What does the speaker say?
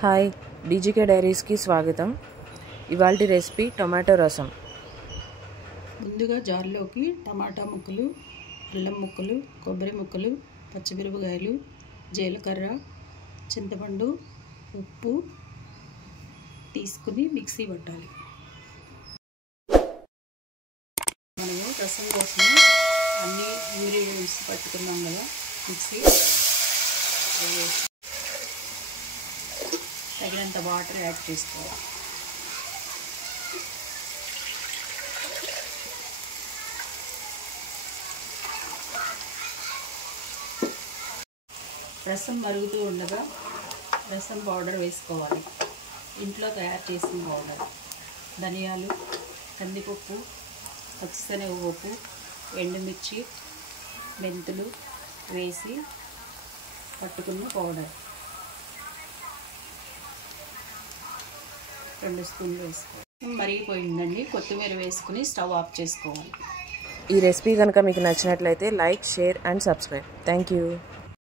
Hi డీజీకే డైరీస్కి స్వాగతం. ఇవాల్టి recipe tomato రసం. ముందుగా జార్లోకి టమాటా ముక్కలు, అల్లం ముక్కలు, కొబ్బరి ముక్కలు, పచ్చిమిరపకాయలు, జీలకర్ర, చింతపండు, ఉప్పు తీసుకుని మిక్సీ పట్టాలి. మనము రసం కోసం అన్ని ఇంగ్రీడియంట్స్ పట్టుకున్నాం కదా, మిక్సీ తగినంత వాటర్ యాడ్ చేసుకోవాలి. రసం మరుగుతూ ఉండగా రసం పౌడర్ వేసుకోవాలి. ఇంట్లో తయారు చేసిన పౌడర్, ధనియాలు, కందిపప్పు, పచ్చిశనగపప్పు, ఎండుమిర్చి, మెంతులు వేసి పట్టుకున్న పౌడర్ 2 స్పూన్లు వేసుకోవాలి. మరిగిపోయిందండి. కొత్తిమీర వేసుకుని స్టవ్ ఆఫ్ చేసుకోవాలి. ఈ రెసిపీ కనుక మీకు నచ్చినట్లయితే like, share and subscribe. Thank you.